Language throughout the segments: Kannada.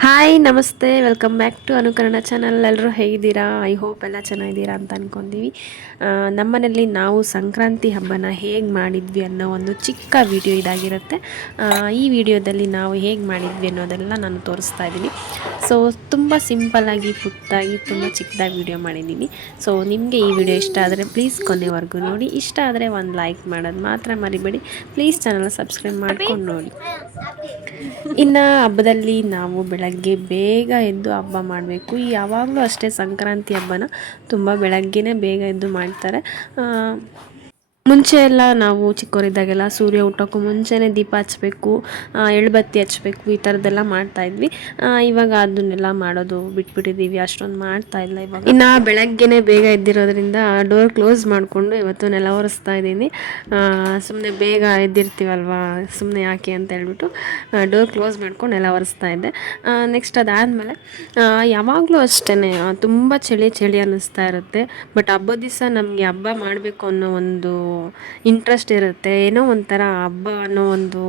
ಹಾಯ್ ನಮಸ್ತೆ ವೆಲ್ಕಮ್ ಬ್ಯಾಕ್ ಟು ಅನುಕರಣ ಚಾನಲ್. ಎಲ್ಲರೂ ಹೇಗಿದ್ದೀರಾ? ಐ ಹೋಪ್ ಎಲ್ಲ ಚೆನ್ನಾಗಿದ್ದೀರಾ ಅಂತ ಅಂದ್ಕೊಂತೀವಿ. ನಮ್ಮನೇಲಿ ನಾವು ಸಂಕ್ರಾಂತಿ ಹಬ್ಬನ ಹೇಗೆ ಮಾಡಿದ್ವಿ ಅನ್ನೋ ಒಂದು ಚಿಕ್ಕ ವಿಡಿಯೋ ಇದಾಗಿರುತ್ತೆ. ಈ ವಿಡಿಯೋದಲ್ಲಿ ನಾವು ಹೇಗೆ ಮಾಡಿದ್ವಿ ಅನ್ನೋದೆಲ್ಲ ನಾನು ತೋರಿಸ್ತಾ ಇದ್ದೀನಿ. ಸೊ ತುಂಬ ಸಿಂಪಲ್ಲಾಗಿ ಪುಟ್ಟಾಗಿ ತುಂಬ ಚಿಕ್ಕದಾಗಿ ವಿಡಿಯೋ ಮಾಡಿದ್ದೀನಿ. ಸೊ ನಿಮಗೆ ಈ ವಿಡಿಯೋ ಇಷ್ಟ ಆದರೆ ಪ್ಲೀಸ್ ಕೊನೆವರೆಗೂ ನೋಡಿ. ಇಷ್ಟ ಆದರೆ ಒಂದು ಲೈಕ್ ಮಾಡೋದು ಮಾತ್ರ ಮರಿಬೇಡಿ. ಪ್ಲೀಸ್ ಚಾನಲ್ ಸಬ್ಸ್ಕ್ರೈಬ್ ಮಾಡ್ಕೊಂಡು ನೋಡಿ. ಇನ್ನು ಹಬ್ಬದಲ್ಲಿ ನಾವು ಬೆಳಗ್ಗೆ ಬೇಗ ಎದ್ದು ಹಬ್ಬ ಮಾಡಬೇಕು. ಯಾವಾಗಲೂ ಅಷ್ಟೇ ಸಂಕ್ರಾಂತಿ ಹಬ್ಬನ ತುಂಬ ಬೆಳಗ್ಗೆನೇ ಬೇಗ ಎದ್ದು ಮಾಡ್ತಾರೆ. ಮುಂಚೆ ಎಲ್ಲ ನಾವು ಚಿಕ್ಕವರಿದ್ದಾಗೆಲ್ಲ ಸೂರ್ಯ ಹುಟ್ಟೋಕ್ಕೂ ಮುಂಚೆನೇ ದೀಪ ಹಚ್ಚಬೇಕು, ಎಳ್ಬತ್ತಿ ಹಚ್ಚಬೇಕು, ಈ ಥರದ್ದೆಲ್ಲ ಮಾಡ್ತಾಯಿದ್ವಿ. ಇವಾಗ ಅದನ್ನೆಲ್ಲ ಮಾಡೋದು ಬಿಟ್ಬಿಟ್ಟಿದ್ದೀವಿ, ಅಷ್ಟೊಂದು ಮಾಡ್ತಾ ಇಲ್ಲ ಇವಾಗ. ಇನ್ನು ಬೆಳಗ್ಗೆನೇ ಬೇಗ ಎದ್ದಿರೋದ್ರಿಂದ ಡೋರ್ ಕ್ಲೋಸ್ ಮಾಡಿಕೊಂಡು ಇವತ್ತು ನೆಲ ಒರೆಸ್ತಾ ಇದ್ದೀನಿ. ಸುಮ್ಮನೆ ಬೇಗ ಎದ್ದಿರ್ತೀವಲ್ವ, ಸುಮ್ಮನೆ ಯಾಕೆ ಅಂತ ಹೇಳ್ಬಿಟ್ಟು ಡೋರ್ ಕ್ಲೋಸ್ ಮಾಡ್ಕೊಂಡು ನೆಲ ಒರೆಸ್ತಾ ಇದ್ದೆ. ನೆಕ್ಸ್ಟ್ ಅದಾದಮೇಲೆ ಯಾವಾಗಲೂ ಅಷ್ಟೇ ತುಂಬ ಚಳಿ ಚಳಿ ಅನ್ನಿಸ್ತಾ ಇರುತ್ತೆ. ಬಟ್ ಹಬ್ಬದ ದಿವಸ ನಮಗೆ ಹಬ್ಬ ಮಾಡಬೇಕು ಅನ್ನೋ ಒಂದು ಇಂಟ್ರೆಸ್ಟ್ ಇರುತ್ತೆ. ಏನೋ ಒಂಥರ ಹಬ್ಬ ಅನ್ನೋ ಒಂದು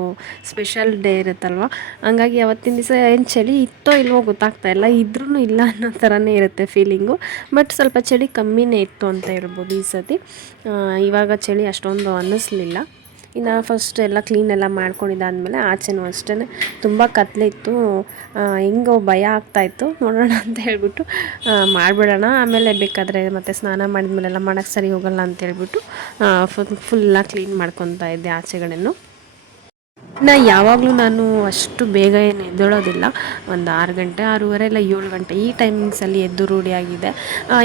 ಸ್ಪೆಷಲ್ ಡೇ ಇರುತ್ತಲ್ವ, ಹಂಗಾಗಿ ಅವತ್ತಿನ ದಿವಸ ಏನು ಚಳಿ ಇತ್ತೋ ಇಲ್ವೋ ಗೊತ್ತಾಗ್ತಾ ಇಲ್ಲ, ಇದ್ರೂ ಇಲ್ಲ ಅನ್ನೋ ಥರನೇ ಇರುತ್ತೆ ಫೀಲಿಂಗು. ಬಟ್ ಸ್ವಲ್ಪ ಚಳಿ ಕಮ್ಮಿನೇ ಇತ್ತು ಅಂತ ಹೇಳ್ಬೋದು ಈ ಸತಿ. ಇವಾಗ ಚಳಿ ಅಷ್ಟೊಂದು ಅನ್ನಿಸ್ಲಿಲ್ಲ. ಇನ್ನು ಫಸ್ಟ್ ಎಲ್ಲ ಕ್ಲೀನೆಲ್ಲ ಮಾಡ್ಕೊಂಡಿದ್ದಾದಮೇಲೆ ಆಚೆನೂ ಅಷ್ಟೇ ತುಂಬ ಕತ್ಲಿತ್ತು. ಹೆಂಗೋ ಭಯ ಆಗ್ತಾಯಿತ್ತು, ನೋಡೋಣ ಅಂತ ಹೇಳ್ಬಿಟ್ಟು ಮಾಡಿಬಿಡೋಣ, ಆಮೇಲೆ ಬೇಕಾದರೆ ಮತ್ತೆ ಸ್ನಾನ ಮಾಡಿದ್ಮೇಲೆಲ್ಲ ಮಾಡೋಕ್ಕೆ ಸರಿ ಹೋಗಲ್ಲ ಅಂತ ಹೇಳ್ಬಿಟ್ಟು ಫುಲ್ಲಾಗಿ ಕ್ಲೀನ್ ಮಾಡ್ಕೊತಾ ಇದ್ದೆ ಆಚೆಗಡೆನೂ. ಯಾವಾಗಲೂ ನಾನು ಅಷ್ಟು ಬೇಗ ಏನು ಎದ್ದೇಳೋದಿಲ್ಲ. ಒಂದು 6 ಗಂಟೆ 6:30 ಇಲ್ಲ 7 ಗಂಟೆ ಈ ಟೈಮಿಂಗ್ಸಲ್ಲಿ ಎದ್ದು ರೂಢಿಯಾಗಿದೆ.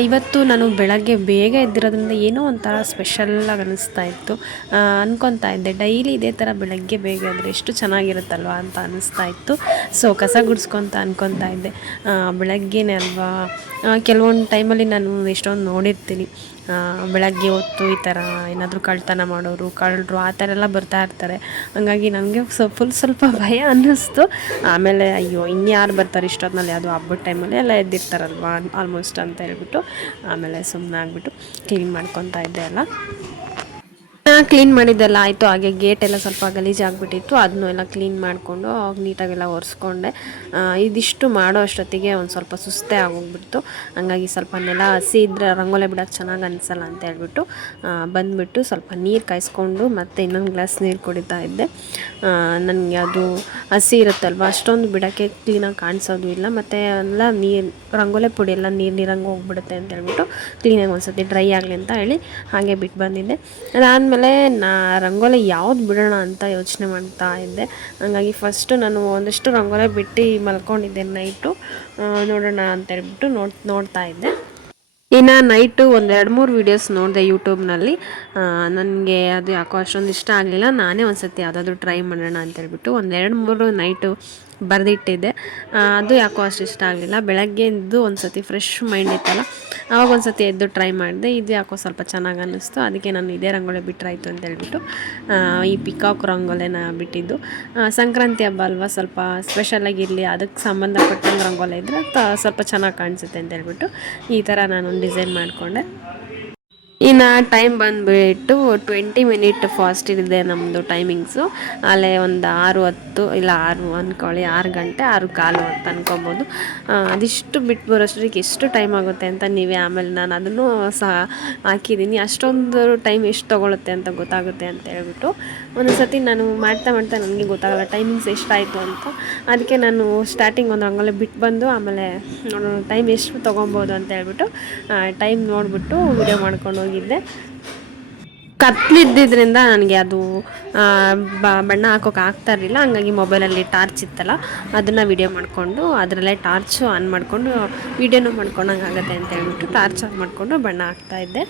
ಇವತ್ತು ನಾನು ಬೆಳಗ್ಗೆ ಬೇಗ ಎದ್ದಿರೋದ್ರಿಂದ ಏನೋ ಒಂಥರ ಸ್ಪೆಷಲ್ಲಾಗಿ ಅನ್ನಿಸ್ತಾ ಇತ್ತು. ಅಂದ್ಕೊತಾ ಇದ್ದೆ ಡೈಲಿ ಇದೇ ಥರ ಬೆಳಗ್ಗೆ ಬೇಗ ಎದ್ದರೆ ಎಷ್ಟು ಚೆನ್ನಾಗಿರುತ್ತಲ್ವ ಅಂತ ಅನ್ನಿಸ್ತಾ ಇತ್ತು. ಸೊ ಕಸ ಗುಡಿಸ್ಕೊತ ಅಂದ್ಕೊತಾ ಇದ್ದೆ, ಬೆಳಗ್ಗೆನೇ ಅಲ್ವಾ. ಕೆಲವೊಂದು ಟೈಮಲ್ಲಿ ನಾನು ಎಷ್ಟೊಂದು ನೋಡಿರ್ತೀನಿ, ಬೆಳಗ್ಗೆ ಹೊತ್ತು ಈ ಥರ ಏನಾದರೂ ಕಳ್ತನ ಮಾಡೋರು, ಕಳ್ಳರು ಆ ಥರ ಎಲ್ಲ ಬರ್ತಾ ಇರ್ತಾರೆ. ಹಂಗಾಗಿ ನನಗೆ ಸ್ವಲ್ಪ ಭಯ ಅನ್ನಿಸ್ತು. ಆಮೇಲೆ ಅಯ್ಯೋ ಇನ್ಯಾರು ಬರ್ತಾರೆ ಇಷ್ಟೊತ್ತಿನಲ್ಲಿ, ಅದು ಹಬ್ಬದ ಟೈಮಲ್ಲಿ ಎಲ್ಲ ಎದ್ದಿರ್ತಾರಲ್ವ ಆಲ್ಮೋಸ್ಟ್ ಅಂತ ಹೇಳ್ಬಿಟ್ಟು ಆಮೇಲೆ ಸುಮ್ಮನೆ ಆಗಿಬಿಟ್ಟು ಕ್ಲೀನ್ ಮಾಡ್ಕೊತಾ ಇದ್ದೆ ಎಲ್ಲ. ಕ್ಲೀನ್ ಮಾಡಿದ್ದೆಲ್ಲ ಆಯಿತು. ಹಾಗೆ ಗೇಟೆಲ್ಲ ಸ್ವಲ್ಪ ಗಲೀಜಾಗಿಬಿಟ್ಟಿತ್ತು, ಅದನ್ನೂ ಎಲ್ಲ ಕ್ಲೀನ್ ಮಾಡಿಕೊಂಡು ನೀಟಾಗೆಲ್ಲ ಒರೆಸ್ಕೊಂಡೆ. ಇದಿಷ್ಟು ಮಾಡೋ ಅಷ್ಟೊತ್ತಿಗೆ ಒಂದು ಸ್ವಲ್ಪ ಸುಸ್ತೇ ಆಗೋಗ್ಬಿಡ್ತು. ಹಂಗಾಗಿ ಸ್ವಲ್ಪ ನೆಲ ಹಸಿ ಇದ್ದರೆ ರಂಗೋಲಿ ಬಿಡೋಕ್ಕೆ ಚೆನ್ನಾಗಿ ಅನಿಸಲ್ಲ ಅಂತ ಹೇಳ್ಬಿಟ್ಟು ಬಂದುಬಿಟ್ಟು ಸ್ವಲ್ಪ ನೀರು ಕಾಯಿಸ್ಕೊಂಡು ಮತ್ತೆ ಇನ್ನೊಂದು ಗ್ಲಾಸ್ ನೀರು ಕುಡಿತಾ ಇದ್ದೆ. ನನಗೆ ಅದು ಹಸಿ ಇರುತ್ತಲ್ವ, ಅಷ್ಟೊಂದು ಬಿಡೋಕ್ಕೆ ಕ್ಲೀನಾಗಿ ಕಾಣಿಸೋದು ಇಲ್ಲ, ಮತ್ತು ಎಲ್ಲ ನೀರು ರಂಗೋಲಿ ಪುಡಿ ಎಲ್ಲ ನೀರಂಗೆ ಹೋಗ್ಬಿಡುತ್ತೆ ಅಂತ ಹೇಳ್ಬಿಟ್ಟು ಕ್ಲೀನಾಗಿ ಒಂದು ಸತಿ ಡ್ರೈ ಆಗಲಿ ಅಂತ ಹೇಳಿ ಹಾಗೆ ಬಿಟ್ಟು ಬಂದಿದ್ದೆ. ಅದಾದಮೇಲೆ ರಂಗೋಲಿ ಯಾವ್ದು ಬಿಡೋಣ ಅಂತ ಯೋಚನೆ ಮಾಡ್ತಾ ಇದ್ದೆ. ಹಾಗಾಗಿ ಫಸ್ಟು ನಾನು ಒಂದಷ್ಟು ರಂಗೋಲಿ ಬಿಟ್ಟು ಮಲ್ಕೊಂಡಿದ್ದೆ ನೈಟು, ನೋಡೋಣ ಅಂತ ಹೇಳ್ಬಿಟ್ಟು ನೋಡ್ತಾ ಇದ್ದೆ. ಇನ್ನು ನೈಟು ಒಂದು 2-3 ವೀಡಿಯೋಸ್ ನೋಡಿದೆ ಯೂಟ್ಯೂಬ್ನಲ್ಲಿ. ನನಗೆ ಅದು ಯಾಕೋ ಅಷ್ಟೊಂದು ಇಷ್ಟ ಆಗಲಿಲ್ಲ. ನಾನೇ ಒಂದು ಸತಿ ಯಾವುದಾದ್ರೂ ಟ್ರೈ ಮಾಡೋಣ ಅಂತೇಳ್ಬಿಟ್ಟು ಒಂದು 2-3 ನೈಟು ಬರೆದಿಟ್ಟಿದ್ದೆ. ಅದು ಯಾಕೋ ಅಷ್ಟು ಇಷ್ಟ ಆಗಲಿಲ್ಲ. ಬೆಳಗ್ಗೆ ಎದ್ದು ಒಂದು ಸತಿ ಫ್ರೆಶ್ ಮೈಂಡ್ ಇತ್ತಲ್ಲ, ಆವಾಗ ಒಂದು ಸತಿ ಎದ್ದು ಟ್ರೈ ಮಾಡಿದೆ. ಇದು ಯಾಕೋ ಸ್ವಲ್ಪ ಚೆನ್ನಾಗಿ ಅನ್ನಿಸ್ತು, ಅದಕ್ಕೆ ನಾನು ಇದೇ ರಂಗೋಲಿ ಬಿಟ್ಟರಾಯ್ತು ಅಂತ ಹೇಳ್ಬಿಟ್ಟು ಈ ಪಿಕಾಕ್ ರಂಗೋಲಿನ ಬಿಟ್ಟಿದ್ದು. ಸಂಕ್ರಾಂತಿ ಹಬ್ಬ ಅಲ್ವಾ, ಸ್ವಲ್ಪ ಸ್ಪೆಷಲಾಗಿರಲಿ, ಅದಕ್ಕೆ ಸಂಬಂಧಪಟ್ಟಂಗೆ ರಂಗೋಲಿ ಇದ್ದರೆ ಸ್ವಲ್ಪ ಚೆನ್ನಾಗಿ ಕಾಣಿಸುತ್ತೆ ಅಂತ ಹೇಳ್ಬಿಟ್ಟು ಈ ಥರ ನಾನು ಡಿಸೈನ್ ಮಾಡಿಕೊಂಡೆ. ಇನ್ನು ಟೈಮ್ ಬಂದುಬಿಟ್ಟು 20 ಮಿನಿಟ್ ಫಾಸ್ಟ್ ಇದೆ ನಮ್ಮದು ಟೈಮಿಂಗ್ಸು. ಅಲ್ಲೇ ಒಂದು 6:10 ಇಲ್ಲ 6 ಅಂದ್ಕೊಳ್ಳಿ, 6 ಗಂಟೆ 6:15 ಅಂತ ಅನ್ಕೊಬೋದು. ಅದಿಷ್ಟು ಬಿಟ್ಟು ಬರೋಷ್ಟಕ್ಕೆ ಎಷ್ಟು ಟೈಮ್ ಆಗುತ್ತೆ ಅಂತ ನೀವೇ ಆಮೇಲೆ ನಾನು ಅದನ್ನು ಸಹ ಹಾಕಿದ್ದೀನಿ. ಅಷ್ಟೊಂದು ಟೈಮ್ ಎಷ್ಟು ತೊಗೊಳುತ್ತೆ ಅಂತ ಗೊತ್ತಾಗುತ್ತೆ ಅಂತ ಹೇಳ್ಬಿಟ್ಟು ಒಂದು ಸತಿ ನಾನು ಮಾಡ್ತಾ ನನಗೆ ಗೊತ್ತಾಗಲ್ಲ ಟೈಮಿಂಗ್ಸ್ ಎಷ್ಟಾಯಿತು ಅಂತ. ಅದಕ್ಕೆ ನಾನು ಸ್ಟಾರ್ಟಿಂಗ್ ಒಂದು ರಂಗೋಲಿ ಬಿಟ್ಟು ಬಂದು ಆಮೇಲೆ ಟೈಮ್ ಎಷ್ಟು ತೊಗೊಬೋದು ಅಂತ ಹೇಳ್ಬಿಟ್ಟು ಟೈಮ್ ನೋಡಿಬಿಟ್ಟು ವಿಡಿಯೋ ಮಾಡ್ಕೊಂಡು ಹೋಗಿದ್ದೆ. ಕತ್ಲಿದ್ದಿದ್ದರಿಂದ ನನಗೆ ಅದು ಬಣ್ಣ ಹಾಕೋಕೆ ಆಗ್ತಾ ಇರಲಿಲ್ಲ. ಹಂಗಾಗಿ ಮೊಬೈಲಲ್ಲಿ ಟಾರ್ಚ್ ಇತ್ತಲ್ಲ, ಅದನ್ನು ವಿಡಿಯೋ ಮಾಡಿಕೊಂಡು ಅದರಲ್ಲೇ ಟಾರ್ಚು ಆನ್ ಮಾಡಿಕೊಂಡು ವಿಡಿಯೋನೂ ಮಾಡ್ಕೊಂಡಂಗೆ ಆಗುತ್ತೆ ಅಂತ ಹೇಳ್ಬಿಟ್ಟು ಟಾರ್ಚ್ ಆನ್ ಮಾಡಿಕೊಂಡು ಬಣ್ಣ ಹಾಕ್ತಾಯಿದ್ದೆ.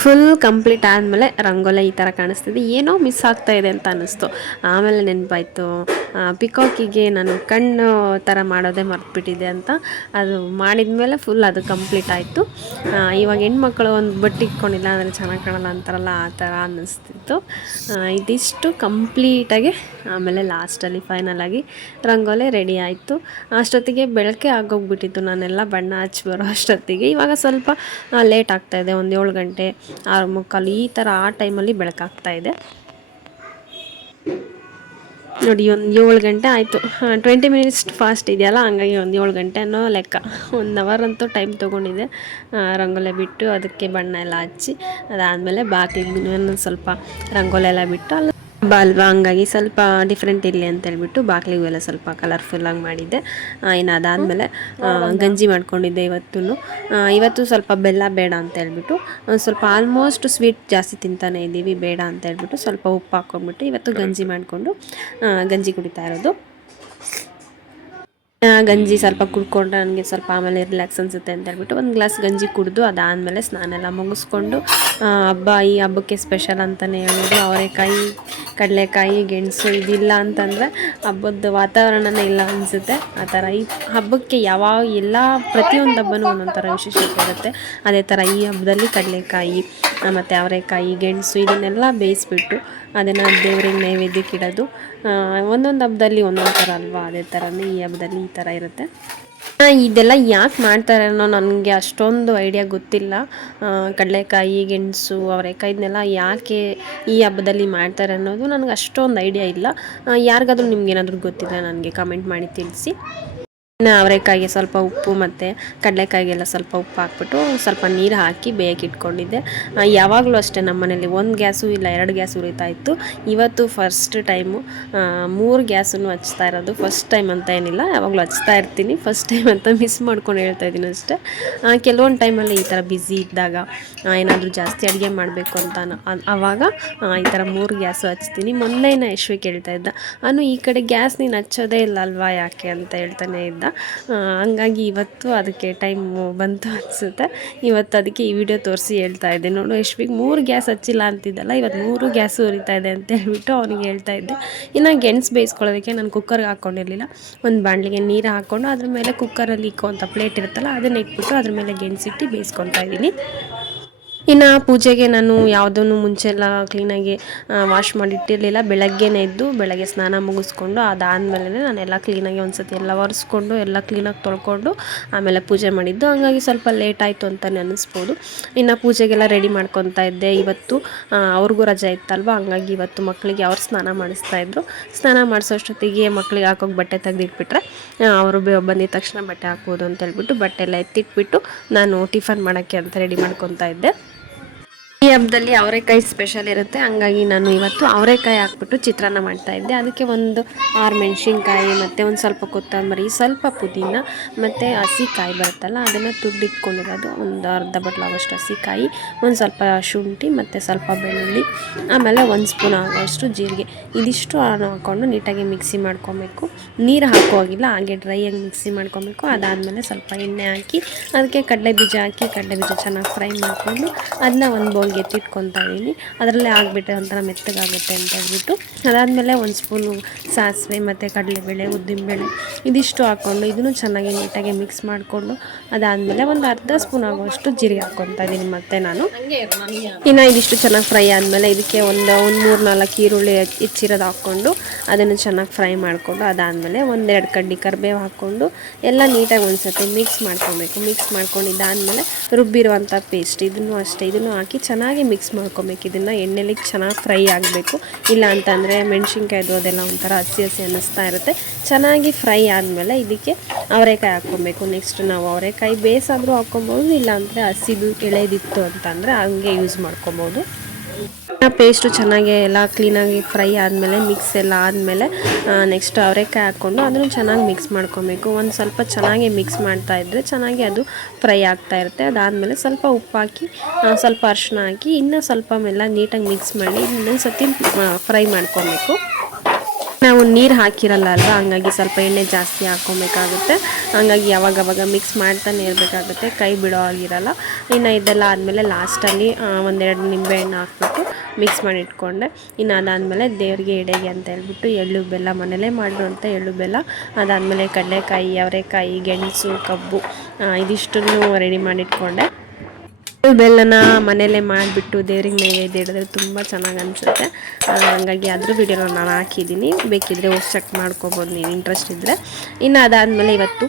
ಫುಲ್ ಕಂಪ್ಲೀಟ್ ಆದಮೇಲೆ ರಂಗೋಲಿ ಈ ಥರ ಕಾಣಿಸ್ತಿದೆ. ಏನೋ ಮಿಸ್ ಆಗ್ತಾ ಇದೆ ಅಂತ ಅನ್ನಿಸ್ತು. ಆಮೇಲೆ ನೆನಪಾಯಿತು, ಪಿಕಾಕಿಗೆ ನಾನು ಕಣ್ಣು ಥರ ಮಾಡೋದೇ ಮರ್ತ್ಬಿಟ್ಟಿದ್ದೆ ಅಂತ. ಅದು ಮಾಡಿದ ಮೇಲೆ ಫುಲ್ ಅದು ಕಂಪ್ಲೀಟ್ ಆಯಿತು. ಇವಾಗ ಹೆಣ್ಮಕ್ಳು ಒಂದು ಬಟ್ಟೆ ಇಟ್ಕೊಂಡಿಲ್ಲ ಅಂದರೆ ಚೆನ್ನಾಗಿ ಕಾಣಲ್ಲ ಅಂತಾರಲ್ಲ, ಆ ಥರ ಅನ್ನಿಸ್ತಿತ್ತು. ಇದಿಷ್ಟು ಕಂಪ್ಲೀಟಾಗಿ ಆಮೇಲೆ ಲಾಸ್ಟಲ್ಲಿ ಫೈನಲಾಗಿ ರಂಗೋಲಿ ರೆಡಿ ಆಯಿತು. ಅಷ್ಟೊತ್ತಿಗೆ ಬೆಳಕೆ ಆಗೋಗ್ಬಿಟ್ಟಿತ್ತು, ನಾನೆಲ್ಲ ಬಣ್ಣ ಹಚ್ಚಿ ಬರೋ ಅಷ್ಟೊತ್ತಿಗೆ. ಇವಾಗ ಸ್ವಲ್ಪ ಲೇಟ್ ಆಗ್ತಾಯಿದೆ, ಒಂದು 7 ಗಂಟೆ 6:45 ಈ ಥರ ಆ ಟೈಮಲ್ಲಿ ಬೆಳಕಾಗ್ತಾ ಇದೆ ನೋಡಿ. ಒಂದು 7 ಗಂಟೆ ಆಯಿತು. 20 ಮಿನಿಟ್ಸ್ ಫಾಸ್ಟ್ ಇದೆಯಲ್ಲ, ಹಂಗಾಗಿ ಒಂದು 7 ಗಂಟೆ ಅನ್ನೋ ಲೆಕ್ಕ. 1 ಅವರ್ ಅಂತೂ ಟೈಮ್ ತೊಗೊಂಡಿದ್ದೆ ರಂಗೋಲಿ ಬಿಟ್ಟು ಅದಕ್ಕೆ ಬಣ್ಣ ಎಲ್ಲ ಹಚ್ಚಿ. ಅದಾದಮೇಲೆ ಬಾಗಿಲಿಗೆ ಸ್ವಲ್ಪ ರಂಗೋಲಿ ಎಲ್ಲ ಬಿಟ್ಟು ಅಲ್ಲಿ ಹಬ್ಬ ಅಲ್ವಾ, ಹಂಗಾಗಿ ಸ್ವಲ್ಪ ಡಿಫ್ರೆಂಟ್ ಇರಲಿ ಅಂತೇಳ್ಬಿಟ್ಟು ಬಾಗಿಲಿಗೂ ಎಲ್ಲ ಸ್ವಲ್ಪ ಕಲರ್ಫುಲ್ಲಾಗಿ ಮಾಡಿದ್ದೆ. ಇನ್ನು ಅದಾದಮೇಲೆ ಗಂಜಿ ಮಾಡ್ಕೊಂಡಿದ್ದೆ ಇವತ್ತು ಸ್ವಲ್ಪ ಬೆಲ್ಲ ಬೇಡ ಅಂತೇಳ್ಬಿಟ್ಟು, ಸ್ವಲ್ಪ ಆಲ್ಮೋಸ್ಟ್ ಸ್ವೀಟ್ ಜಾಸ್ತಿ ತಿಂತಾನೆ ಇದ್ದೀವಿ, ಬೇಡ ಅಂತೇಳ್ಬಿಟ್ಟು ಸ್ವಲ್ಪ ಉಪ್ಪು ಹಾಕ್ಕೊಂಡ್ಬಿಟ್ಟು ಇವತ್ತು ಗಂಜಿ ಮಾಡಿಕೊಂಡು ಗಂಜಿ ಕುಡಿತಾ ಇರೋದು. ಗಂಜಿ ಸ್ವಲ್ಪ ಕುಡ್ಕೊಂಡ್ರೆ ನನಗೆ ಸ್ವಲ್ಪ ಆಮೇಲೆ ರಿಲ್ಯಾಕ್ಸ್ ಅನಿಸುತ್ತೆ ಅಂತ ಹೇಳ್ಬಿಟ್ಟು ಒಂದು ಗ್ಲಾಸ್ ಗಂಜಿ ಕುಡಿದು ಅದಾದಮೇಲೆ ಸ್ನಾನ ಎಲ್ಲ ಮುಗಿಸ್ಕೊಂಡು ಈ ಹಬ್ಬಕ್ಕೆ ಸ್ಪೆಷಲ್ ಅಂತಲೇ ಹೇಳೋದು ಅವರೆಕಾಯಿ, ಕಡಲೆಕಾಯಿ, ಗೆಣಸು. ಇದಿಲ್ಲ ಅಂತಂದರೆ ಹಬ್ಬದ ವಾತಾವರಣನೇ ಇಲ್ಲ ಅನಿಸುತ್ತೆ. ಆ ಥರ ಈ ಹಬ್ಬಕ್ಕೆ ಎಲ್ಲ ಪ್ರತಿಯೊಂದು ಹಬ್ಬನೂ ಒಂದೊಂದು ಥರ ವಿಶೇಷತೆ ಇರುತ್ತೆ. ಅದೇ ಥರ ಈ ಹಬ್ಬದಲ್ಲಿ ಕಡಲೆಕಾಯಿ ಮತ್ತು ಅವರೆಕಾಯಿ, ಗೆಣಸು ಇದನ್ನೆಲ್ಲ ಬೇಯಿಸ್ಬಿಟ್ಟು ಅದನ್ನು ದೇವ್ರಿಗೆ ನೈವೇದ್ಯಕ್ಕೆ ಇಡೋದು. ಒಂದೊಂದು ಹಬ್ಬದಲ್ಲಿ ಒಂದೊಂದು ಥರ ಅಲ್ವಾ, ಅದೇ ಥರನೇ ಈ ಹಬ್ಬದಲ್ಲಿ ಈ ಥರ ಇರುತ್ತೆ. ಇದೆಲ್ಲ ಯಾಕೆ ಮಾಡ್ತಾರೆ ಅನ್ನೋ ನನಗೆ ಅಷ್ಟೊಂದು ಐಡಿಯಾ ಗೊತ್ತಿಲ್ಲ. ಕಡಲೆಕಾಯಿ, ಗೆಣಸು, ಅವರೆಕಾಯಿ ಇದನ್ನೆಲ್ಲ ಯಾಕೆ ಈ ಹಬ್ಬದಲ್ಲಿ ಮಾಡ್ತಾರೆ ಅನ್ನೋದು ನನಗೆ ಅಷ್ಟೊಂದು ಐಡಿಯಾ ಇಲ್ಲ. ಯಾರಿಗಾದ್ರೂ ನಿಮ್ಗೇನಾದರೂ ಗೊತ್ತಿಲ್ಲ ನನಗೆ ಕಮೆಂಟ್ ಮಾಡಿ ತಿಳಿಸಿ. ಅವರೆಕಾಯಿಗೆ ಸ್ವಲ್ಪ ಉಪ್ಪು ಮತ್ತು ಕಡಲೆಕಾಯಿಗೆಲ್ಲ ಸ್ವಲ್ಪ ಉಪ್ಪು ಹಾಕ್ಬಿಟ್ಟು ಸ್ವಲ್ಪ ನೀರು ಹಾಕಿ ಬೇಯಕ್ಕೆ ಇಟ್ಕೊಂಡಿದ್ದೆ. ಯಾವಾಗಲೂ ಅಷ್ಟೇ ನಮ್ಮ ಮನೇಲಿ 1 ಗ್ಯಾಸು ಇಲ್ಲ 2 ಗ್ಯಾಸ್ ಉರಿತಾ ಇತ್ತು. ಇವತ್ತು ಫಸ್ಟ್ ಟೈಮು 3 ಗ್ಯಾಸನ್ನು ಹಚ್ತಾ ಇರೋದು. ಫಸ್ಟ್ ಟೈಮ್ ಅಂತ ಏನಿಲ್ಲ, ಯಾವಾಗಲೂ ಹಚ್ತಾ ಇರ್ತೀನಿ. ಫಸ್ಟ್ ಟೈಮ್ ಅಂತ ಮಿಸ್ ಮಾಡ್ಕೊಂಡು ಹೇಳ್ತಾ ಇದ್ದೀನಿ ಅಷ್ಟೇ. ಕೆಲವೊಂದು ಟೈಮಲ್ಲಿ ಈ ಥರ ಬ್ಯುಸಿ ಇದ್ದಾಗ ಏನಾದರೂ ಜಾಸ್ತಿ ಅಡುಗೆ ಮಾಡಬೇಕು ಅಂತ ಆವಾಗ ಈ ಥರ 3 ಗ್ಯಾಸು ಹಚ್ತೀನಿ. ಮೊನ್ನೆನ ಯಶ್ವಿ ಕೇಳ್ತಾ ಇದ್ದ, ಈ ಕಡೆ ಗ್ಯಾಸ್ ನೀನು ಹಚ್ಚೋದೇ ಇಲ್ಲ ಅಲ್ವಾ ಯಾಕೆ ಅಂತ ಹೇಳ್ತಾನೆ ಇದ್ದ. ಹಂಗಾಗಿ ಇವತ್ತು ಅದಕ್ಕೆ ಟೈಮು ಬಂತು ಅನಿಸುತ್ತೆ. ಇವತ್ತು ಅದಕ್ಕೆ ಈ ವಿಡಿಯೋ ತೋರಿಸಿ ಹೇಳ್ತಾ ಇದ್ದೆ, ನೋಡು ಯಶ್ವಿಗೆ 3 ಗ್ಯಾಸ್ ಹಚ್ಚಿಲ್ಲ ಅಂತಿದ್ದಲ್ಲ, ಇವತ್ತು 3 ಗ್ಯಾಸು ಉರಿತಾ ಇದೆ ಅಂತ ಹೇಳ್ಬಿಟ್ಟು ಅವನಿಗೆ ಹೇಳ್ತಾ ಇದ್ದೆ. ಇನ್ನು ಗೆಣಸು ಬೇಯಿಸ್ಕೊಳ್ಳೋದಕ್ಕೆ ನಾನು ಕುಕ್ಕರ್ಗೆ ಹಾಕ್ಕೊಂಡಿರಲಿಲ್ಲ. ಒಂದು ಬಾಣಲಿಗೆ ನೀರು ಹಾಕ್ಕೊಂಡು ಅದ್ರ ಮೇಲೆ ಕುಕ್ಕರಲ್ಲಿ ಇಕ್ಕುವಂಥ ಪ್ಲೇಟ್ ಇರುತ್ತಲ್ಲ ಅದನ್ನು ಇಟ್ಬಿಟ್ಟು ಅದ್ರ ಮೇಲೆ ಗೆಣಸಿಟ್ಟು ಬೇಯಿಸ್ಕೊತಾ ಇದ್ದೀನಿ. ಇನ್ನು ಪೂಜೆಗೆ ನಾನು ಯಾವುದನ್ನು ಮುಂಚೆಲ್ಲ ಕ್ಲೀನಾಗಿ ವಾಶ್ ಮಾಡಿಟ್ಟಿರಲಿಲ್ಲ. ಬೆಳಗ್ಗೆನೇ ಎದ್ದು ಬೆಳಗ್ಗೆ ಸ್ನಾನ ಮುಗಿಸ್ಕೊಂಡು ಅದಾದಮೇಲೆ ನಾನೆಲ್ಲ ಕ್ಲೀನಾಗಿ ಒಂದು ಸತಿ ಎಲ್ಲ ಒರೆಸ್ಕೊಂಡು ಎಲ್ಲ ಕ್ಲೀನಾಗಿ ತೊಳ್ಕೊಂಡು ಆಮೇಲೆ ಪೂಜೆ ಮಾಡಿದ್ದು. ಹಂಗಾಗಿ ಸ್ವಲ್ಪ ಲೇಟ್ ಆಯಿತು ಅಂತಲೇ ಅನ್ನಿಸ್ಬೋದು. ಇನ್ನು ಪೂಜೆಗೆಲ್ಲ ರೆಡಿ ಮಾಡ್ಕೊತಾ ಇದ್ದೆ. ಇವತ್ತು ಅವ್ರಿಗೂ ರಜೆ ಇತ್ತಲ್ವ, ಹಂಗಾಗಿ ಇವತ್ತು ಮಕ್ಕಳಿಗೆ ಅವ್ರು ಸ್ನಾನ ಮಾಡಿಸ್ತಾಯಿದ್ರು. ಸ್ನಾನ ಮಾಡಿಸೋಷ್ಟೊತ್ತಿಗೆ ಮಕ್ಕಳಿಗೆ ಹಾಕೋಗಿ ಬಟ್ಟೆ ತೆಗೆದಿಟ್ಬಿಟ್ರೆ ಅವರು ಬಂದಿದ ತಕ್ಷಣ ಬಟ್ಟೆ ಹಾಕ್ಬೋದು ಅಂತ ಹೇಳ್ಬಿಟ್ಟು ಬಟ್ಟೆ ಎಲ್ಲ ಎತ್ತಿಟ್ಬಿಟ್ಟು ನಾನು ಟಿಫನ್ ಮಾಡೋಕ್ಕೆ ಅಂತ ರೆಡಿ ಮಾಡ್ಕೊತಾ ಇದ್ದೆ. ಈ ಹಬ್ಬದಲ್ಲಿ ಅವರೆಕಾಯಿ ಸ್ಪೆಷಲ್ ಇರುತ್ತೆ, ಹಂಗಾಗಿ ನಾನು ಇವತ್ತು ಅವರೆಕಾಯಿ ಹಾಕ್ಬಿಟ್ಟು ಚಿತ್ರಾನ್ನ ಮಾಡ್ತಾಯಿದ್ದೆ. ಅದಕ್ಕೆ ಒಂದು 6 ಮೆಣಸಿನ್ಕಾಯಿ ಮತ್ತು ಒಂದು ಸ್ವಲ್ಪ ಕೊತ್ತಂಬರಿ, ಸ್ವಲ್ಪ ಪುದೀನ ಮತ್ತು ಹಸಿಕಾಯಿ ಬರುತ್ತಲ್ಲ ಅದನ್ನು ತುರ್ದಿಟ್ಕೊಂಡಿರೋದು, ಒಂದು ಅರ್ಧ ಬಟ್ಲಾಗೋಷ್ಟು ಹಸಿಕಾಯಿ, ಒಂದು ಸ್ವಲ್ಪ ಶುಂಠಿ ಮತ್ತು ಸ್ವಲ್ಪ ಬೆಳ್ಳುಳ್ಳಿ, ಆಮೇಲೆ 1 ಸ್ಪೂನ್ ಆಗೋಷ್ಟು ಜೀರಿಗೆ. ಇದಿಷ್ಟು ಹಾಕ್ಕೊಂಡು ನೀಟಾಗಿ ಮಿಕ್ಸಿ ಮಾಡ್ಕೊಬೇಕು. ನೀರು ಹಾಕುವಾಗಿಲ್ಲ, ಹಾಗೆ ಡ್ರೈಯಾಗಿ ಮಿಕ್ಸಿ ಮಾಡ್ಕೊಬೇಕು. ಅದಾದಮೇಲೆ ಸ್ವಲ್ಪ ಎಣ್ಣೆ ಹಾಕಿ ಅದಕ್ಕೆ ಕಡಲೆ ಬೀಜ ಹಾಕಿ ಕಡಲೆ ಬೀಜ ಚೆನ್ನಾಗಿ ಫ್ರೈ ಮಾಡಿಕೊಂಡು ಅದನ್ನ ಒಂದು ಬೌಲ್ಗೆ ಎತ್ತಿಟ್ಕೊತಾ ಇದ್ದೀನಿ. ಅದರಲ್ಲೇ ಆಗಿಬಿಟ್ಟೆ ಒಂಥರ ಮೆತ್ತಗಾಗುತ್ತೆ ಅಂತ ಹೇಳ್ಬಿಟ್ಟು ಅದಾದಮೇಲೆ 1 ಸ್ಪೂನು ಸಾಸಿವೆ ಮತ್ತು ಕಡಲೆಬೇಳೆ, ಉದ್ದಿನಬೇಳೆ ಇದಿಷ್ಟು ಹಾಕ್ಕೊಂಡು ಇದನ್ನು ಚೆನ್ನಾಗಿ ನೀಟಾಗಿ ಮಿಕ್ಸ್ ಮಾಡಿಕೊಂಡು ಅದಾದಮೇಲೆ ಒಂದು ಅರ್ಧ ಸ್ಪೂನ್ ಆಗುವಷ್ಟು ಜೀರಿಗೆ ಹಾಕ್ಕೊತಾ ಇದ್ದೀನಿ ಮತ್ತೆ ನಾನು. ಇನ್ನು ಇದಿಷ್ಟು ಚೆನ್ನಾಗಿ ಫ್ರೈ ಆದಮೇಲೆ ಇದಕ್ಕೆ ಒಂದು 3-4 ಈರುಳ್ಳಿ ಹೆಚ್ಚಿರೋದು ಹಾಕ್ಕೊಂಡು ಅದನ್ನು ಚೆನ್ನಾಗಿ ಫ್ರೈ ಮಾಡಿಕೊಂಡು ಅದಾದಮೇಲೆ 1-2 ಕಡ್ಡಿ ಕರಿಬೇವು ಹಾಕ್ಕೊಂಡು ಎಲ್ಲ ನೀಟಾಗಿ ಒಂದು ಸತಿ ಮಿಕ್ಸ್ ಮಾಡ್ಕೊಬೇಕು. ಮಿಕ್ಸ್ ಮಾಡ್ಕೊಂಡಿದ್ದಾದಮೇಲೆ ರುಬ್ಬಿರುವಂಥ ಪೇಸ್ಟ್ ಇದನ್ನು ಅಷ್ಟೇ, ಇದನ್ನು ಹಾಕಿ ಚೆನ್ನಾಗಿ ಮಿಕ್ಸ್ ಮಾಡ್ಕೊಬೇಕು. ಇದನ್ನು ಎಣ್ಣೆಲಿ ಚೆನ್ನಾಗಿ ಫ್ರೈ ಆಗಬೇಕು, ಇಲ್ಲ ಅಂತಂದರೆ ಮೆಣಸಿನ್ಕಾಯ್ದು ಅದೆಲ್ಲ ಒಂಥರ ಹಸಿ ಹಸಿ ಅನ್ನಿಸ್ತಾ ಇರುತ್ತೆ. ಚೆನ್ನಾಗಿ ಫ್ರೈ ಆದಮೇಲೆ ಇದಕ್ಕೆ ಅವರೆಕಾಯಿ ಹಾಕ್ಕೊಬೇಕು. ನೆಕ್ಸ್ಟ್ ನಾವು ಅವರೆಕಾಯಿ ಬೇಸಾದರೂ ಹಾಕ್ಕೊಬೋದು, ಇಲ್ಲಾಂದರೆ ಹಸಿದು ಎಳೆದಿತ್ತು ಅಂತಂದರೆ ಹಂಗೆ ಯೂಸ್ ಮಾಡ್ಕೊಬೋದು. ಪೇಸ್ಟು ಚೆನ್ನಾಗಿ ಎಲ್ಲ ಕ್ಲೀನಾಗಿ ಫ್ರೈ ಆದಮೇಲೆ ಮಿಕ್ಸ್ ಎಲ್ಲ ಆದಮೇಲೆ ನೆಕ್ಸ್ಟ್ ಅವರೆಕಾಯಿ ಹಾಕ್ಕೊಂಡು ಅದನ್ನು ಚೆನ್ನಾಗಿ ಮಿಕ್ಸ್ ಮಾಡ್ಕೊಬೇಕು. ಒಂದು ಸ್ವಲ್ಪ ಚೆನ್ನಾಗಿ ಮಿಕ್ಸ್ ಮಾಡ್ತಾಯಿದ್ರೆ ಚೆನ್ನಾಗಿ ಅದು ಫ್ರೈ ಆಗ್ತಾ ಇರುತ್ತೆ. ಅದಾದಮೇಲೆ ಸ್ವಲ್ಪ ಉಪ್ಪು ಹಾಕಿ ಸ್ವಲ್ಪ ಅರಿಶಿನ ಹಾಕಿ ಇನ್ನೂ ಸ್ವಲ್ಪ ಎಲ್ಲ ನೀಟಾಗಿ ಮಿಕ್ಸ್ ಮಾಡಿ ಇನ್ನೊಂದು ಸತಿ ಫ್ರೈ ಮಾಡ್ಕೊಬೇಕು. ನಾವು ನೀರು ಹಾಕಿರಲ್ಲ ಅಲ್ವಾ, ಹಂಗಾಗಿ ಸ್ವಲ್ಪ ಎಣ್ಣೆ ಜಾಸ್ತಿ ಹಾಕ್ಕೊಬೇಕಾಗುತ್ತೆ. ಹಂಗಾಗಿ ಯಾವಾಗವಾಗ ಮಿಕ್ಸ್ ಮಾಡ್ತಾನೆ ಇರಬೇಕಾಗುತ್ತೆ, ಕೈ ಬಿಡೋ ಆಗಿರಲ್ಲ. ಇನ್ನು ಇದೆಲ್ಲ ಆದಮೇಲೆ ಲಾಸ್ಟಲ್ಲಿ ಒಂದೆರಡು ನಿಂಬೆಹಣ್ಣು ಹಾಕ್ಬಿಟ್ಟು ಮಿಕ್ಸ್ ಮಾಡಿ ಇಟ್ಕೊಂಡೆ. ಇನ್ನು ಅದಾದಮೇಲೆ ದೇವರಿಗೆ ಎಡೆಗೆ ಅಂತ ಹೇಳ್ಬಿಟ್ಟು ಎಳ್ಳು ಬೆಲ್ಲ, ಮನೇಲೇ ಮಾಡಿರುವಂಥ ಎಳ್ಳು ಬೆಲ್ಲ, ಅದಾದಮೇಲೆ ಕಡಲೆಕಾಯಿ, ಅವರೆಕಾಯಿ, ಗೆಣಸು, ಕಬ್ಬು, ಇದಿಷ್ಟನ್ನು ರೆಡಿ ಮಾಡಿಟ್ಕೊಂಡೆ. ಬೆಲ್ಲನ ಮನೆಯಲ್ಲೇ ಮಾಡಿಬಿಟ್ಟು ದೇವ್ರಿಗೆ ನೈವೇದ್ಯ ಇಡಿದ್ರೆ ತುಂಬ ಚೆನ್ನಾಗಿ ಅನಿಸುತ್ತೆ. ಹಂಗಾಗಿ ಅದ್ರ ವಿಡಿಯೋನ ನಾನು ಹಾಕಿದ್ದೀನಿ, ಬೇಕಿದ್ದರೆ ಹೋಗಿ ಚೆಕ್ ಮಾಡ್ಕೊಬೋದು ನೀವು ಇಂಟ್ರೆಸ್ಟ್ ಇದ್ದರೆ. ಇನ್ನು ಅದಾದಮೇಲೆ ಇವತ್ತು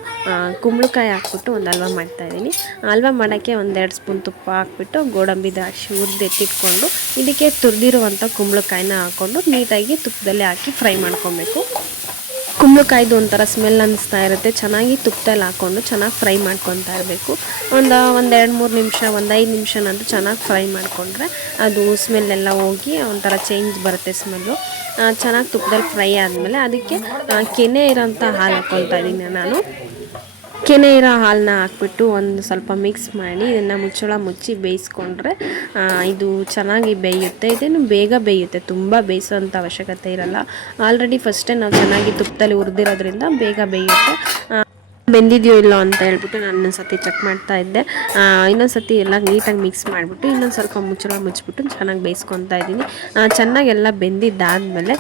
ಕುಂಬಳಕಾಯಿ ಹಾಕ್ಬಿಟ್ಟು ಒಂದು ಹಲ್ವ ಮಾಡ್ತಾಯಿದ್ದೀನಿ. ಹಲ್ವ ಮಾಡೋಕ್ಕೆ 1-2 ಸ್ಪೂನ್ ತುಪ್ಪ ಹಾಕ್ಬಿಟ್ಟು ಗೋಡಂಬಿ ದ್ರಾಕ್ಷಿ ಹುರಿದು ಎತ್ತಿಟ್ಕೊಂಡು ಇದಕ್ಕೆ ತುರಿದಿರುವಂಥ ಕುಂಬಳಕಾಯಿನ ಹಾಕ್ಕೊಂಡು ನೀಟಾಗಿ ತುಪ್ಪದಲ್ಲಿ ಹಾಕಿ ಫ್ರೈ ಮಾಡ್ಕೊಬೇಕು. ಕುಂಬಳಕಾಯ್ದು ಒಂಥರ ಸ್ಮೆಲ್ ಅನ್ನಿಸ್ತಾ ಇರುತ್ತೆ, ಚೆನ್ನಾಗಿ ತುಪ್ಪದಲ್ಲಿ ಹಾಕ್ಕೊಂಡು ಚೆನ್ನಾಗಿ ಫ್ರೈ ಮಾಡ್ಕೊತಾ ಇರಬೇಕು. ಒಂದು 2-3 ನಿಮಿಷ, 5 ನಿಮಿಷನಂತೂ ಚೆನ್ನಾಗಿ ಫ್ರೈ ಮಾಡಿಕೊಂಡ್ರೆ ಅದು ಸ್ಮೆಲ್ಲೆಲ್ಲ ಹೋಗಿ ಒಂಥರ ಚೇಂಜ್ ಬರುತ್ತೆ ಸ್ಮೆಲ್ಲು. ಚೆನ್ನಾಗಿ ತುಪ್ಪದಲ್ಲಿ ಫ್ರೈ ಆದಮೇಲೆ ಅದಕ್ಕೆ ಕೆನೆ ಇರೋಂಥ ಹಾಲು ಹಾಕ್ಕೊತಾ ಇದ್ದೀನಿ ನಾನು. ಕೆನೆ ಇರೋ ಹಾಲನ್ನ ಹಾಕ್ಬಿಟ್ಟು ಒಂದು ಸ್ವಲ್ಪ ಮಿಕ್ಸ್ ಮಾಡಿ ಇದನ್ನು ಮುಚ್ಚಳ ಮುಚ್ಚಿ ಬೇಯಿಸ್ಕೊಂಡ್ರೆ ಇದು ಚೆನ್ನಾಗಿ ಬೇಯುತ್ತೆ. ಇದನ್ನು ಬೇಗ ಬೇಯುತ್ತೆ, ತುಂಬ ಬೇಯಿಸೋಂಥ ಅವಶ್ಯಕತೆ ಇರಲ್ಲ. ಆಲ್ರೆಡಿ ಫಸ್ಟೇ ನಾವು ಚೆನ್ನಾಗಿ ತುಪ್ಪದಲ್ಲಿ ಹುರಿದಿರೋದ್ರಿಂದ ಬೇಗ ಬೇಯುತ್ತೆ. ಬೆಂದಿದೆಯೋ ಇಲ್ಲೋ ಅಂತ ಹೇಳ್ಬಿಟ್ಟು ನಾನು ಇನ್ನೊಂದು ಸತಿ ಚೆಕ್ ಮಾಡ್ತಾ ಇದ್ದೆ. ಇನ್ನೊಂದು ಸತಿ ಎಲ್ಲ ನೀಟಾಗಿ ಮಿಕ್ಸ್ ಮಾಡಿಬಿಟ್ಟು ಇನ್ನೊಂದು ಸ್ವಲ್ಪ ಮುಚ್ಚಳ ಮುಚ್ಚಿಬಿಟ್ಟು ಚೆನ್ನಾಗಿ ಬೇಯಿಸ್ಕೊತಾ ಇದ್ದೀನಿ. ಚೆನ್ನಾಗೆಲ್ಲ ಬೆಂದಿದ್ದಾದಮೇಲೆ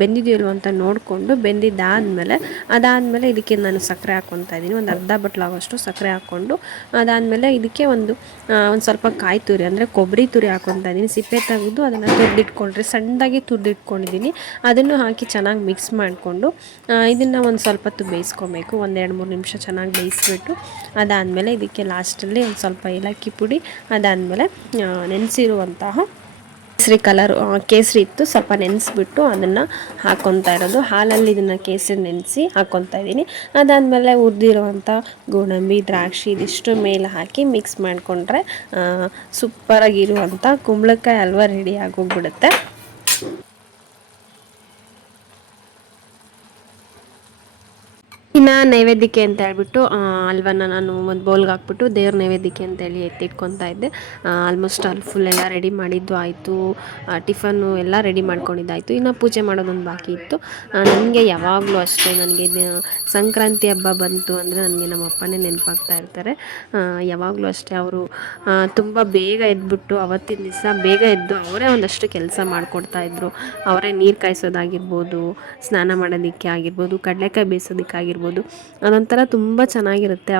ಬೆಂದಿದೆಯೋ ಇಲ್ಲೋ ಅಂತ ನೋಡಿಕೊಂಡು ಅದಾದಮೇಲೆ ಇದಕ್ಕೆ ನಾನು ಸಕ್ಕರೆ ಹಾಕ್ಕೊತಾ ಇದ್ದೀನಿ. ಒಂದು ಅರ್ಧ ಬಟ್ಲಾಗೋಷ್ಟು ಸಕ್ಕರೆ ಹಾಕ್ಕೊಂಡು ಅದಾದಮೇಲೆ ಇದಕ್ಕೆ ಒಂದು ಸ್ವಲ್ಪ ಕಾಯಿ ತುರಿ ಅಂದರೆ ಕೊಬ್ಬರಿ ತುರಿ ಹಾಕ್ಕೊತಾ ಇದ್ದೀನಿ. ಸಿಪ್ಪೆ ತೆಗೆದು ಅದನ್ನು ತುರಿದಿಟ್ಕೊಂಡ್ರೆ ಸಣ್ಣದಾಗಿ ತುರಿದಿಟ್ಕೊಂಡಿದ್ದೀನಿ. ಅದನ್ನು ಹಾಕಿ ಚೆನ್ನಾಗಿ ಮಿಕ್ಸ್ ಮಾಡಿಕೊಂಡು ಇದನ್ನು ಒಂದು ಸ್ವಲ್ಪ ಹೊತ್ತು ಬೇಯಿಸ್ಕೊಬೇಕು. 1-2-3 ನಿಮಿಷ ಚೆನ್ನಾಗಿ ಬೇಯಿಸ್ಬಿಟ್ಟು ಅದಾದಮೇಲೆ ಇದಕ್ಕೆ ಲಾಸ್ಟಲ್ಲಿ ಒಂದು ಸ್ವಲ್ಪ ಏಲಕ್ಕಿ ಪುಡಿ, ಅದಾದಮೇಲೆ ನೆನೆಸಿರುವಂತಹ ಕೇಸರಿ ಇತ್ತು, ಸ್ವಲ್ಪ ನೆನೆಸ್ಬಿಟ್ಟು ಅದನ್ನು ಹಾಕ್ಕೊತಾ ಇರೋದು. ಹಾಲಲ್ಲಿ ಇದನ್ನು ಕೇಸರಿ ನೆನೆಸಿ ಹಾಕ್ಕೊತಾ ಇದ್ದೀನಿ. ಅದಾದಮೇಲೆ ಹುರಿದಿರುವಂಥ ಗೋಡಂಬಿ ದ್ರಾಕ್ಷಿ ಇದಿಷ್ಟು ಮೇಲೆ ಹಾಕಿ ಮಿಕ್ಸ್ ಮಾಡಿಕೊಂಡ್ರೆ ಸೂಪರಾಗಿರುವಂಥ ಕುಂಬಳಕಾಯಿ ಹಲ್ವ ರೆಡಿ ಆಗೋಗ್ಬಿಡುತ್ತೆ. ಇನ್ನು ನೈವೇದ್ಯಕ್ಕೆ ಅಂತ ಹೇಳ್ಬಿಟ್ಟು ಹಲ್ವನ ನಾನು ಒಂದು ಬೌಲ್ಗೆ ಹಾಕ್ಬಿಟ್ಟು ದೇವ್ರ ನೈವೇದ್ಯಕ್ಕೆ ಅಂತೇಳಿ ಎತ್ತಿಟ್ಕೊತಾ ಇದ್ದೆ. ಆಲ್ಮೋಸ್ಟ್ ಅಲ್ಲಿ ಫುಲ್ ಎಲ್ಲ ರೆಡಿ ಮಾಡಿದ್ದು ಆಯಿತು, ಟಿಫನ್ನು ಎಲ್ಲ ರೆಡಿ ಮಾಡ್ಕೊಂಡಿದ್ದಾಯಿತು. ಇನ್ನು ಪೂಜೆ ಮಾಡೋದೊಂದು ಬಾಕಿ ಇತ್ತು. ನನಗೆ ಯಾವಾಗಲೂ ಅಷ್ಟೇ, ನನಗೆ ಸಂಕ್ರಾಂತಿ ಹಬ್ಬ ಬಂತು ಅಂದರೆ ನನಗೆ ನಮ್ಮ ಅಪ್ಪನೇ ನೆನಪಾಗ್ತಾ ಇರ್ತಾರೆ. ಯಾವಾಗಲೂ ಅಷ್ಟೇ, ಅವರು ತುಂಬ ಬೇಗ ಎದ್ಬಿಟ್ಟು ಅವತ್ತಿನ ದಿವಸ ಬೇಗ ಎದ್ದು ಅವರೇ ಒಂದಷ್ಟು ಕೆಲಸ ಮಾಡಿಕೊಡ್ತಾಯಿದ್ರು. ಅವರೇ ನೀರು ಕಾಯಿಸೋದಾಗಿರ್ಬೋದು, ಸ್ನಾನ ಮಾಡೋದಕ್ಕೆ ಆಗಿರ್ಬೋದು, ಕಡಲೆಕಾಯಿ ಬೇಯಿಸೋದಕ್ಕಾಗಿರ್ಬೋದು, ಅದೊಂಥರ ತುಂಬ ಚೆನ್ನಾಗಿರುತ್ತೆ.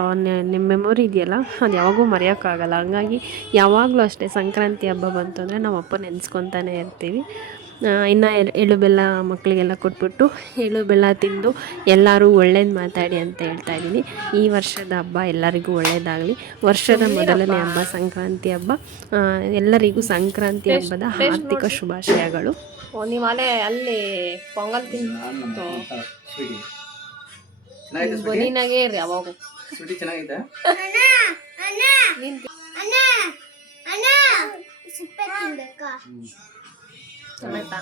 ನಿಮ್ಮ ಮೆಮೊರಿ ಇದೆಯಲ್ಲ, ಅದು ಯಾವಾಗೂ ಮರೆಯೋಕ್ಕಾಗಲ್ಲ. ಹಂಗಾಗಿ ಯಾವಾಗಲೂ ಅಷ್ಟೇ ಸಂಕ್ರಾಂತಿ ಹಬ್ಬ ಬಂತು ಅಂದರೆ ನಾವು ಅಪ್ಪ ನೆನೆಸ್ಕೊತಾನೆ ಇರ್ತೀವಿ. ಇನ್ನು ಎಳ್ಳು ಬೆಲ್ಲ ಮಕ್ಕಳಿಗೆಲ್ಲ ಕೊಟ್ಬಿಟ್ಟು ಎಳ್ಳು ಬೆಲ್ಲ ತಿಂದು ಎಲ್ಲರೂ ಒಳ್ಳೇದು ಮಾತಾಡಿ ಅಂತ ಹೇಳ್ತಾ ಇದ್ದೀನಿ. ಈ ವರ್ಷದ ಹಬ್ಬ ಎಲ್ಲರಿಗೂ ಒಳ್ಳೆಯದಾಗಲಿ. ವರ್ಷದ ಮೊದಲನೇ ಹಬ್ಬ ಸಂಕ್ರಾಂತಿ ಹಬ್ಬ. ಎಲ್ಲರಿಗೂ ಸಂಕ್ರಾಂತಿ ಹಬ್ಬದ ಆರ್ಥಿಕ ಶುಭಾಶಯಗಳು. ನೀವಲ್ಲೇ ಅಲ್ಲಿ ಪೊಂಗಲ್ ತಿಂದು ಬನಿನಾಗೆ ಇರ್ರಿ ಅವಾಗ ಸ್ವೀಟಿ ಚೆನ್ನಾಗಿದೆ. ಟೊಮೆಟೊ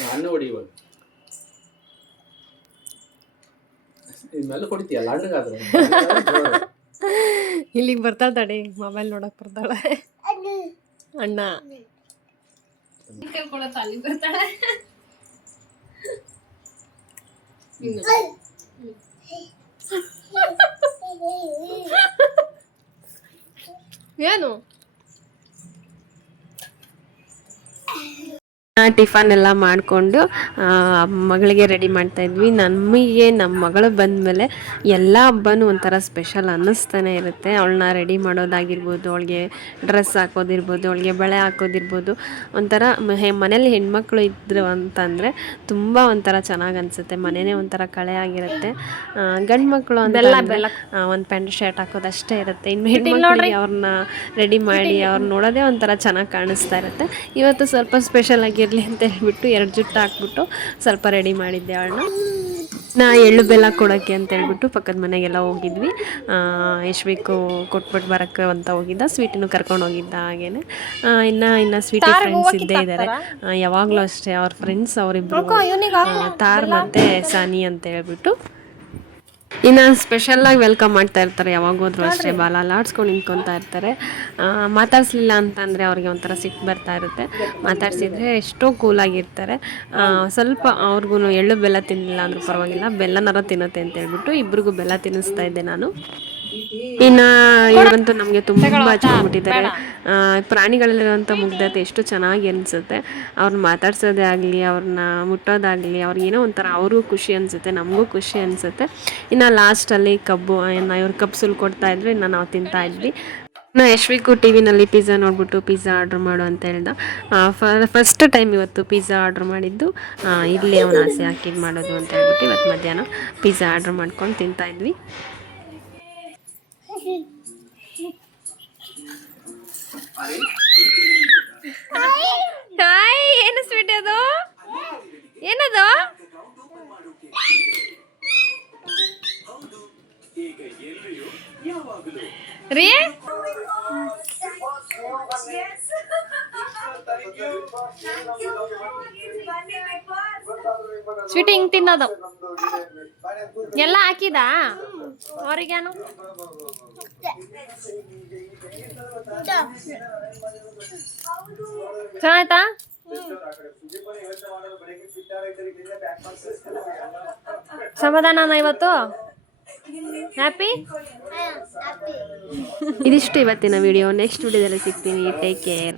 ನಾನು ಹೊಡಿ ಇವಾಗ ಇದ್ಮೇಲೆ ಕೊಡ್ತೀಯಲ್ಲ ಅಣ್ಣಗಾದ್ರೆ ಇಲ್ಲಿಗೆ ಬರ್ತಾಳೆ ತಡಿ, ಮೊಬೈಲ್ ನೋಡಕ್ ಬರ್ತಾಳೆ ಅಣ್ಣ ಅಲ್ಲಿ ಬರ್ತಾಳೆ. ಏನು ಟಿಫನ್ ಎಲ್ಲ ಮಾಡಿಕೊಂಡು ಮಗಳಿಗೆ ರೆಡಿ ಮಾಡ್ತಾಯಿದ್ವಿ. ನಮಗೆ ನಮ್ಮ ಮಗಳು ಬಂದಮೇಲೆ ಎಲ್ಲ ಹಬ್ಬನೂ ಒಂಥರ ಸ್ಪೆಷಲ್ ಅನ್ನಿಸ್ತಾನೆ ಇರುತ್ತೆ. ಅವಳನ್ನ ರೆಡಿ ಮಾಡೋದಾಗಿರ್ಬೋದು, ಅವಳಿಗೆ ಡ್ರೆಸ್ ಹಾಕೋದಿರ್ಬೋದು, ಅವಳಿಗೆ ಬಳೆ ಹಾಕೋದಿರ್ಬೋದು, ಒಂಥರ ಮನೇಲಿ ಹೆಣ್ಮಕ್ಳು ಇದ್ರು ಅಂತಂದರೆ ತುಂಬ ಒಂಥರ ಚೆನ್ನಾಗಿ ಅನಿಸುತ್ತೆ. ಮನೆಯೇ ಒಂಥರ ಕಳೆ ಆಗಿರುತ್ತೆ. ಗಂಡು ಮಕ್ಕಳು ಅಂತ ಒಂದು ಪ್ಯಾಂಟ್ ಶರ್ಟ್ ಹಾಕೋದಷ್ಟೇ ಇರುತ್ತೆ. ಇನ್ನು ಹೆಣ್ಮಕ್ಳಿಗೆ ಅವ್ರನ್ನ ರೆಡಿ ಮಾಡಿ ಅವ್ರು ನೋಡೋದೇ ಒಂಥರ ಚೆನ್ನಾಗಿ ಕಾಣಿಸ್ತಾ ಇರುತ್ತೆ. ಇವತ್ತು ಸ್ವಲ್ಪ ಸ್ಪೆಷಲ್ ಆಗಿರಲಿ ಅಂತ ಹೇಳ್ಬಿಟ್ಟು 2 ಜುಟ್ಟು ಹಾಕ್ಬಿಟ್ಟು ಸ್ವಲ್ಪ ರೆಡಿ ಮಾಡಿದ್ದೆ ಅವಳನ್ನ. ಎಳ್ಳು ಬೆಲ್ಲ ಕೊಡೋಕ್ಕೆ ಅಂತ ಹೇಳ್ಬಿಟ್ಟು ಪಕ್ಕದ ಮನೆಗೆಲ್ಲ ಹೋಗಿದ್ವಿ. ಯಶ್ವಿಕು ಕೊಟ್ಬಿಟ್ಟು ಬರೋಕ್ಕೆ ಅಂತ ಹೋಗಿದ್ದ, ಸ್ವೀಟನ್ನು ಕರ್ಕೊಂಡು ಹೋಗಿದ್ದ. ಹಾಗೇನೆ ಇನ್ನು ಸ್ವೀಟಿ ಫ್ರೆಂಡ್ಸ್ ಇದ್ದೇ ಇದ್ದಾರೆ. ಯಾವಾಗಲೂ ಅಷ್ಟೇ ಅವ್ರ ಫ್ರೆಂಡ್ಸ್ ಅವರಿಬ್ಬರು, ತಾರ್ ಮತ್ತು ಸಾನಿ ಅಂತ ಹೇಳ್ಬಿಟ್ಟು ಇನ್ನು ಸ್ಪೆಷಲ್ಲಾಗಿ ವೆಲ್ಕಮ್ ಮಾಡ್ತಾ ಇರ್ತಾರೆ. ಯಾವಾಗ ಹೋದ್ರು ಅಷ್ಟೇ ಬಾಲ ಆಡ್ಸ್ಕೊಂಡು ನಿಂತ್ಕೊತಾ ಇರ್ತಾರೆ. ಮಾತಾಡಿಸ್ಲಿಲ್ಲ ಅಂತಂದರೆ ಅವ್ರಿಗೆ ಒಂಥರ ಸಿಟ್ಟು ಬರ್ತಾ ಇರುತ್ತೆ. ಮಾತಾಡ್ಸಿದ್ರೆ ಎಷ್ಟೋ ಕೂಲಾಗಿರ್ತಾರೆ. ಸ್ವಲ್ಪ ಅವ್ರಿಗೂ ಎಳ್ಳು ಬೆಲ್ಲ ತಿನ್ನಿಲ್ಲ ಅಂದ್ರೂ ಪರವಾಗಿಲ್ಲ, ಬೆಲ್ಲನಾರ ತಿನ್ನುತ್ತೆ ಅಂತ ಹೇಳ್ಬಿಟ್ಟು ಇಬ್ರಿಗೂ ಬೆಲ್ಲ ತಿನ್ನಿಸ್ತಾ ಇದ್ದೆ ನಾನು. ಇನ್ನು ಇವಾಗಂತೂ ನಮಗೆ ತುಂಬ ಹಚ್ಕೊಂಡ್ಬಿಟ್ಟಿದ್ದಾರೆ. ಪ್ರಾಣಿಗಳಲ್ಲಿರುವಂಥ ಮುಗ್ಧತೆ ಎಷ್ಟು ಚೆನ್ನಾಗಿ ಅನಿಸುತ್ತೆ. ಅವ್ರನ್ನ ಮಾತಾಡ್ಸೋದೇ ಆಗಲಿ, ಅವ್ರನ್ನ ಮುಟ್ಟೋದಾಗಲಿ, ಅವ್ರಿಗೇನೋ ಒಂಥರ ಅವ್ರಿಗೂ ಖುಷಿ ಅನಿಸುತ್ತೆ, ನಮಗೂ ಖುಷಿ ಅನಿಸುತ್ತೆ. ಇನ್ನು ಲಾಸ್ಟಲ್ಲಿ ಇವ್ರು ಕಬ್ಬು ಸುಲ್ಕೊಡ್ತಾ ಇದ್ರು, ಇನ್ನು ನಾವು ತಿಂತಾ ಇದ್ವಿ. ಯಶ್ವಿಕು ಟಿ ವಿನಲ್ಲಿ ಪಿಜ್ಜಾ ನೋಡ್ಬಿಟ್ಟು ಪಿಜ್ಜಾ ಆರ್ಡ್ರ್ ಮಾಡು ಅಂತ ಹೇಳ್ದ. ಫಸ್ಟ್ ಟೈಮ್ ಇವತ್ತು ಪಿಜ್ಜಾ ಆರ್ಡ್ರ್ ಮಾಡಿದ್ದು. ಇಲ್ಲಿ ಅವನ ಆಸೆ ಹಾಕಿದ್ದು ಮಾಡೋದು ಅಂತ ಹೇಳ್ಬಿಟ್ಟು ಇವತ್ತು ಮಧ್ಯಾಹ್ನ ಪಿಜ್ಜಾ ಆರ್ಡ್ರ್ ಮಾಡ್ಕೊಂಡು ತಿಂತಾ ಇದ್ವಿ. ಏನು ಸ್ವೀಟ್ ಅದು? ಏನದು? ರೀ ಸ್ವೀಟ್ ಹಿಂಗ್ ತಿನ್ನೋದು ಎಲ್ಲ ಹಾಕಿದ ಅವ್ರಿಗೇನು ಚೆನ್ನಾಯ್ತಾ? ಸಮಾಧಾನ ಇವತ್ತು? ಹ್ಯಾಪಿ? ಇದಿಷ್ಟು ಇವತ್ತಿನ ವಿಡಿಯೋ. ನೆಕ್ಸ್ಟ್ ವಿಡಿಯೋದಲ್ಲಿ ಸಿಗ್ತೀನಿ. Take care.